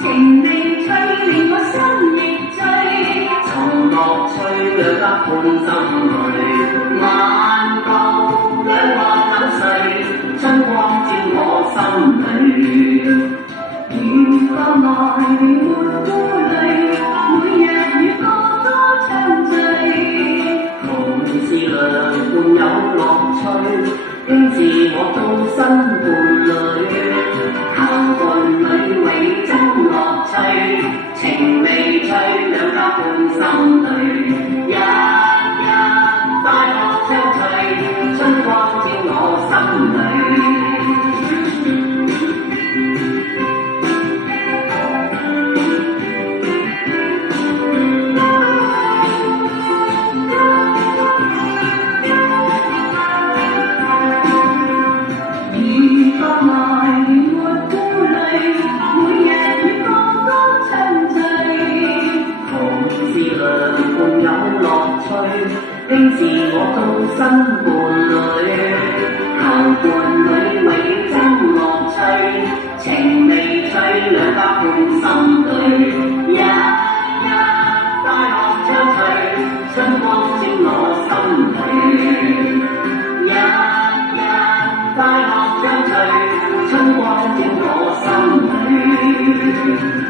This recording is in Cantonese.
情未醉令我心亦醉，尋樂趣兩得半心裏，晚到兩個九歲，春光照我心裏。如個愛沒顧慮，每日與個歌唱醉，同是良伴有樂趣，經自我終身伴侶。靠伴侶永爭樂趣，情未醉兩家半心裏。日日快樂相隨，春光照我心裏。經自我終身伴侶，靠伴侶永爭樂趣，情未醉兩家半心裏。日日快樂相隨，春光照我心裏。日日快樂相隨，春光照我心裏。